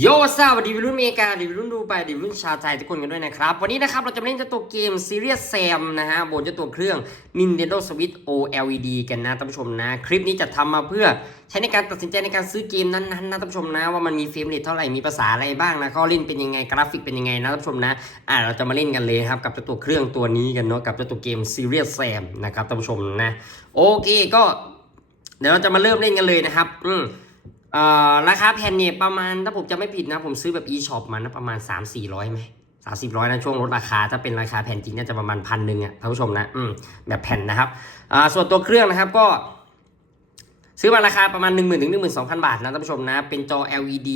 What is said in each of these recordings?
โยซาวัสดีวัยรุ่นอเมริกาดีวัยรุ่นดูไปดีวัยรุ่นชาวไทยทุกคนกันด้วยนะครับ วันนี้นะครับเราจะมาเล่นเจ้าตัวเกม Serious Sam นะฮะบนเจ้าตัวเครื่อง Nintendo Switch OLED กันนะท่านผู้ชมนะ คลิปนี้จะทำมาเพื่อใช้ในการตัดสินใจในการซื้อเกมนั้นๆนะท่านผู้ชมนะว่ามันมีเฟรมเรทเท่าไหร่มีภาษาอะไรบ้างนะก็เล่นเป็นยังไงกราฟิกเป็นยังไงนะท่านผู้ชมนะอ่าเราจะมาเล่นกันเลยครับกับเจ้าตัวเครื่องตัวนี้กันเนาะกับเจ้าตัวเกม Serious Sam นะครับท่านผู้ชมนะโอเคก็ เดี๋ยวเราจะมาเริ่มเล่นกันเลยนะครับ อืม เอ่อราคาแผ่นเนี่ยประมาณถ้าผมจะไม่ผิดนะ ผมซื้อแบบ e-shop มานะประมาณ 3 4 0 0ไหมสามสิบร้อยนะช่วงลดราคา ถ้าเป็นราคาแผ่นจริงน่าจะประมาณพันหนึ่งอะท่านผู้ชมนะอืมแบบแผ่นนะครับอ่าส่วนตัวเครื่องนะครับก็ ซื้อมาราคาประมาณ 1 0 0 0 0 ถึง 12,000 บาทนะท่านผู้ชมนะ เป็นจอ LED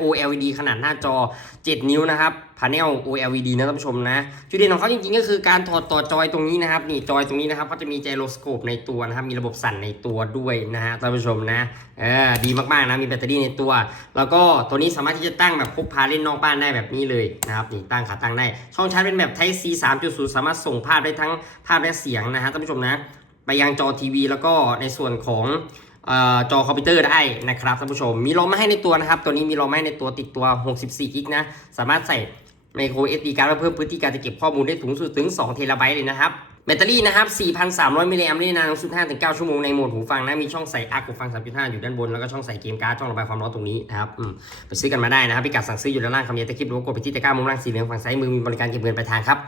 OLED ขนาดหน้าจอ 7 นิ้วนะครับพาเนล OLED นะท่านผู้ชมนะ จุดเด่นของเขาจริงๆ ก็คือการถอดต่อจอยตรงนี้นะครับ นี่จอยตรงนี้นะครับก็จะมีไจโรสโคปในตัวนะครับ มีระบบสั่นในตัวด้วยนะฮะท่านผู้ชมนะ เออ ดีมากๆนะ มีแบตเตอรี่ในตัว แล้วก็ตัวนี้สามารถที่จะตั้งแบบพกพาเล่นนอกบ้านได้แบบนี้เลยนะครับ นี่ตั้งขาตั้งได้ ช่องชาร์จเป็นแบบ Type C 3.0 สามารถส่งภาพได้ทั้งภาพและเสียงนะฮะท่านผู้ชมนะ ไปยังจอทีวีแล้วก็ในส่วนของ จอคอมพิวเตอร์ได้นะครับท่านผู้ชม มีรอมมาให้ในตัวนะครับ ตัวนี้มีรอมมาให้ในตัวติดตัว 64กิกนะ สามารถใส่ไมโคร SD การ์ดเพิ่มพื้นที่การจะเก็บข้อมูลได้สูงสุดถึง2เทราไบต์เลยนะครับแบตเตอรี่นะครับ 4,300 มิลลิแอมป์ได้นานสุด5ถึง9ชั่วโมงในโหมดหูฟังนะ มีช่องใส่อาร์คหูฟัง 3.5 อยู่ด้านบน แล้วก็ช่องใส่เกมการ์ด ช่องระบายความร้อนตรงนี้นะครับไปซื้อกันมาได้นะครับพิกัดสั่งซื้ออยู่ด้านล่างคำนี้ตะคลิปหรือว่ากดไปที่ตะกร้ามุมล่างสีเหลืองฝั่งซ้ายมือมีบริการเก็บเงินปลายทางครับ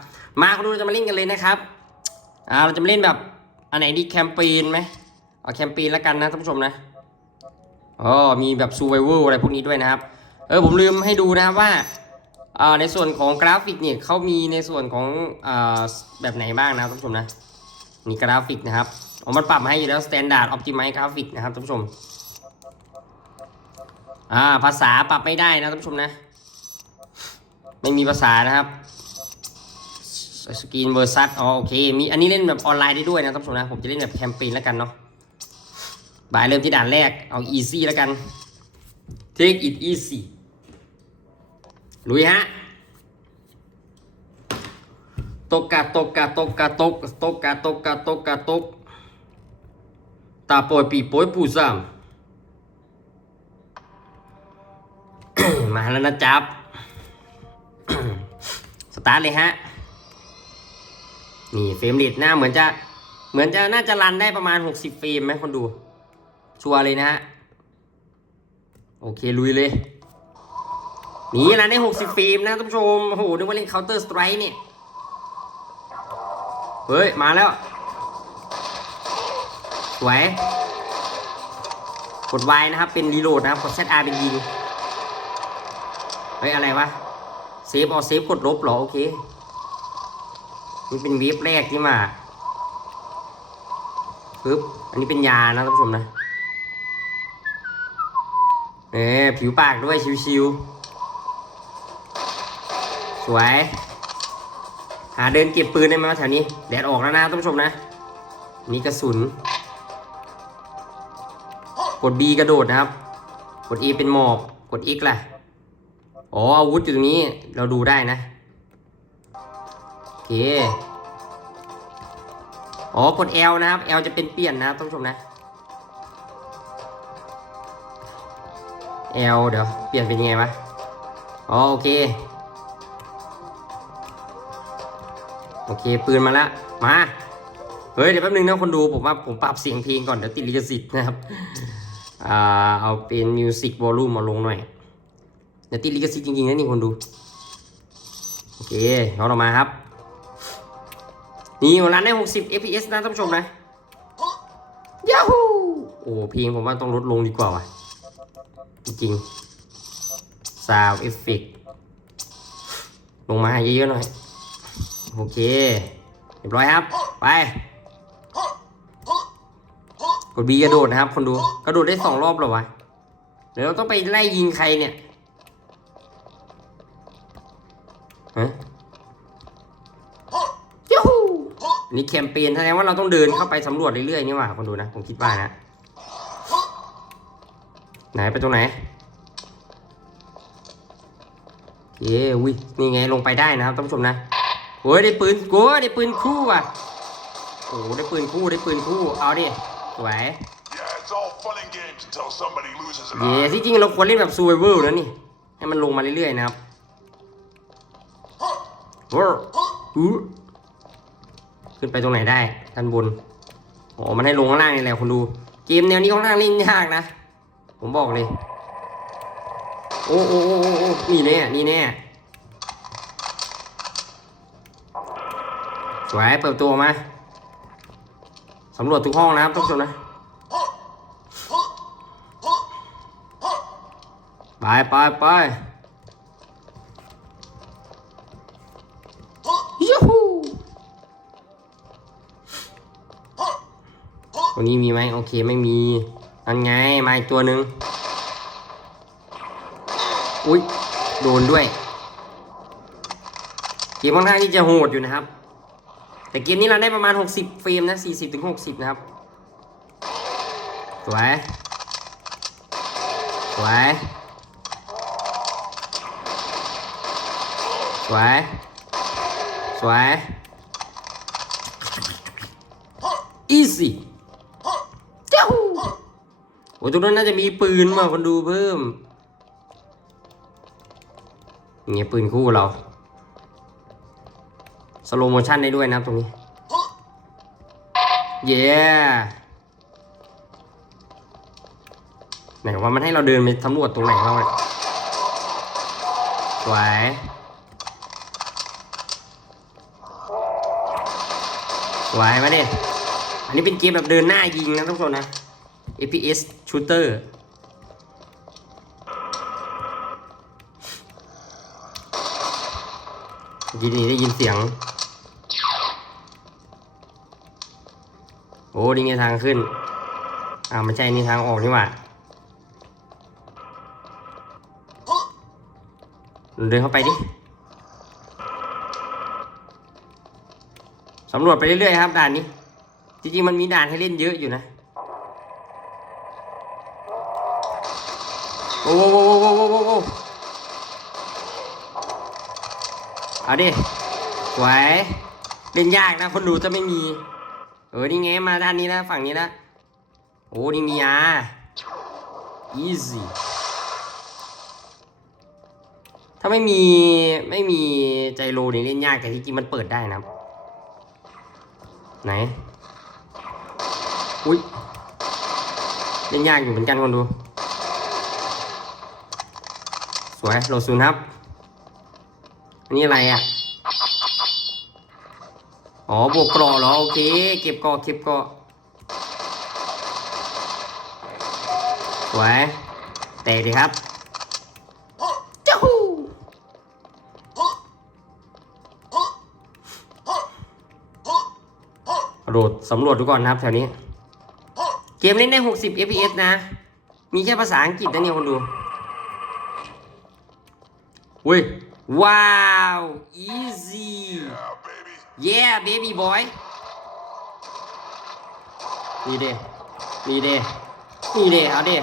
มาคุณดูเราจะมาเล่นกันเลยนะครับ อ่า เราจะมาเล่นแบบ อันไหนดีแคมเปญไหม เอาแคมเปญแล้วกันนะท่านผู้ชมนะอ๋อมีแบบซูไวเวอร์อะไรพวกนี้ด้วยนะครับ เออผมลืมให้ดูนะครับว่าในส่วนของกราฟิกเนี่ยเขามีในส่วนของอแบบไหนบ้างนะครับท่านผู้ชมนะนี่กราฟิกนะครับเอมันปรับมาให้อยู่แล้ว Standard Optimize Graphic นะครับท่านผู้ชมอ่าภาษาปรับไม่ได้นะท่านผู้ชมนะ ไม่มีภาษานะครับสกรีนเวอร์ซัสอ๋อโอเค มีอันนี้เล่นแบบออนไลน์ได้ด้วยนะท่านผู้ชมนะ ผมจะเล่นแบบแคมเปญแล้วกันเนาะ บายเริ่มที่ด่านแรก เอาอีซี่แล้วกัน take it easy ลุยฮะ ตกกะตกกะตกกะตกตกกะตกกะตกกะตกตาปอยปีปอยปูซ้ำมาแล้วนะจับ สตาร์ทเลยฮะ นี่เฟรมเรทหน้าเหมือนจะ เหมือนจะน่าจะรันได้ประมาณ 60เฟรมไหมคนดู ชัวร์เลยนะฮะ โอเค ลุยเลยหนี่รันได้60เฟรมนะท่านผู้ชม โอ้โห นึกว่าเล่น Counter Strike เนี่ย เฮ้ย มาแล้ว สวย กด Y นะครับ เป็นรีโหลดนะครับ กด ZR เป็นยิง เฮ้ย อะไรวะ เซฟเอาเซฟกดลบเหรอ โอเค นี่เป็นเวฟแรกที่มาปึ๊บ อันนี้เป็นยานะท่านผู้ชมนะ เอ๊ผิวปากด้วยชิวๆ สวย หาเดินเก็บปืนได้ไหมแถวนี้ แดดออกแล้วนะท่านผู้ชมนะนี่กระสุน กด B กระโดดนะครับ กด E เป็นหมอบ กด X ล่ะ อ๋ออาวุธอยู่ตรงนี้เราดูได้นะ โอเค อ๋อกด L นะครับ L จะเป็นเปลี่ยนนะครับท่านผู้ชมนะ L เดี๋ยว เปลี่ยนเป็นยังไงวะ อ๋อ โอเค โอเค ปืนมาละ มา เฮ้ย เดี๋ยวแป๊บนึงนะคนดู ผมว่าผมปรับเสียงเพลงก่อน เดี๋ยวติดลิขสิทธิ์นะครับ อ่า เอาเป็นมิวสิกวอลลุ่มมาลงหน่อย เดี๋ยวติดลิขสิทธิ์จริงๆนะนี่คนดู โอเคย้อนออกมาครับ นี่วันนั้นได้ 60 fps นะท่านผู้ชมนะ ยาฮู โอ้ เพลงผมว่าต้องลดลงดีกว่าว่ะ จริงๆ sound effect ลงมาให้เยอะๆหน่อย โอเค เรียบร้อยครับ ไป กดบีกระโดดนะครับ คนดู กระโดดได้สองรอบหรอวะ เดี๋ยวเราต้องไปไล่ยิงใครเนี่ยฮะยูนี่แคมเปญแสดงว่าเราต้องเดินเข้าไปสำรวจเรื่อยๆนี่หว่าคนดูนะ ผมคิดว่านะ ไหนไปตรงไหน เย้วินี่ไงลงไปได้นะครับท่านผู้ชมนะโอ้ยได้ปืนโอ้ยได้ปืนคู่ว่ะโอ้ได้ปืนคู่ได้ปืนคู่เอาดิสวย Yeah, it's all fun and games until somebody loses an เย้ eye. ที่จริงเราควรเล่นแบบซูเวอร์นะนี่ให้มันลงมาเรื่อยๆนะครับเว้ออู้ขึ้นไปตรงไหนได้ด้านบนอ๋อมันให้ลงข้างล่างนี่แหละคุณดู เกมแนวนี้ค่อนข้างเล่นยากนะ ผมบอกเลย โอ้โอ้โอ้โอ้นี่แน่ นี่แน่ สวย เปิดตัวมา สำรวจทุกห้องนะครับทุกคนนะไปไปไปยูฮูวันนี้มีไหมโอเคไม่มี นั่นไง มาอีกตัวหนึ่งอุ้ยโดนด้วย เกมค่อนข้างที่จะโหดอยู่นะครับ แต่เกมนี้เราได้ประมาณ 60 เฟรมนะ 40ถึง60 นะครับ สวย สวย สวย สวย easy โอ้ตรงนั้นน่าจะมีปืนมาคนดูเพิ่มเงี้ยปืนคู่เราสโลโมชันได้ด้วยนะตรงนี้ เย้ไหนว่ามันให้เราเดินไปสำรวจตรงไหนบ้างอะสวยสวยมาดิอันนี้เป็นเกมแบบเดินหน้ายิงนะทุกคนนะ FPS shooter ยินนี้ได้ยินเสียง โอ้นี่ไงทางขึ้น อ่าไม่ใช่นี่ทางออกนี่หว่าเดินเข้าไปดิ สำรวจไปเรื่อยๆครับด่านนี้ จริงๆมันมีด่านให้เล่นเยอะอยู่นะ อ้โหโอ้โหโอ้โอ้โหเอาดิสวยเล่นยากนะ คนดูจะไม่มี เออ นี่ไงมาด้านนี้นะฝั่งนี้นะ โอ้นี่มีอะ easy ถ้าไม่มีไม่มีใจโลนี่เล่นยากแต่ที่จริงมันเปิดได้นะ ไหน อุ้ยเล่นยากอยู่เหมือนกันคนดู สวยโหลดศูนย์ครับอันนี้อะไรอะ อ๋อบวกกรอเหรอ โอเค เก็บกรอเก็บกรอสวยแตกดีครับจ้าฮูโหลดสำรวจดูก่อนนะครับแถวนี้ เกมเล่นได้ 60 fps นะ มีแค่ภาษาอังกฤษนะเนี่ยคนดู อุ้ยว้าว easy yeah baby boy นี่เด้นี่เด้นี่เด้เอาเด้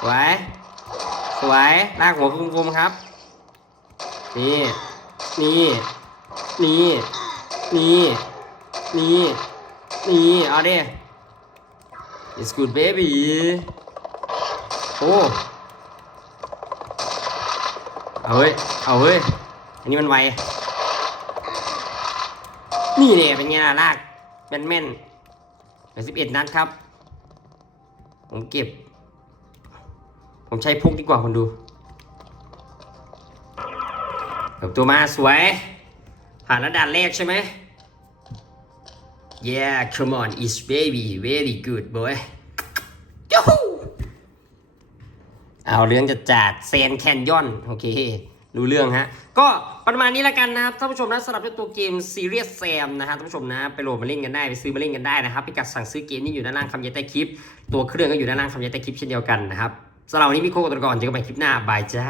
สวยสวยลากหัวกลมๆครับ นี่ นี่ นี่ นี่ นี่ นี่ เอาเด้ it's good baby โอ้ เอาเฮ้ย เอาเฮ้ย อันนี้มันไว นี่เนี่ยเป็นไงล่ะลากแม่นแม่นเหลือสิบเอ็ดนัดครับ ผมเก็บ ผมใช้พุกดีกว่าคนดูเปิดตัวมาสวย ผ่านระดับแรกใช่ไหม Yeah come on it's baby very good boy ยูฮู เอาเรื่องจะจัดเซนแคนยอนโอเครู้เรื่องฮะ ก็ประมาณนี้ละกันนะครับท่านผู้ชมนะสำหรับตัวเกมซีเรียสแซมนะฮะท่านผู้ชมนะไปโหลดมาเล่นกันได้ไปซื้อมาเล่นกันได้นะครับพิกัดสั่งซื้อเกมนี้อยู่ด้านล่างคำยันใต้คลิป ตัวเครื่องก็อยู่ด้านล่างคำยันใต้คลิปเช่นเดียวกันนะครับสำหรับวันนี้พี่โคกตัวก่อนเจอกันใหม่คลิปหน้าบายจ้า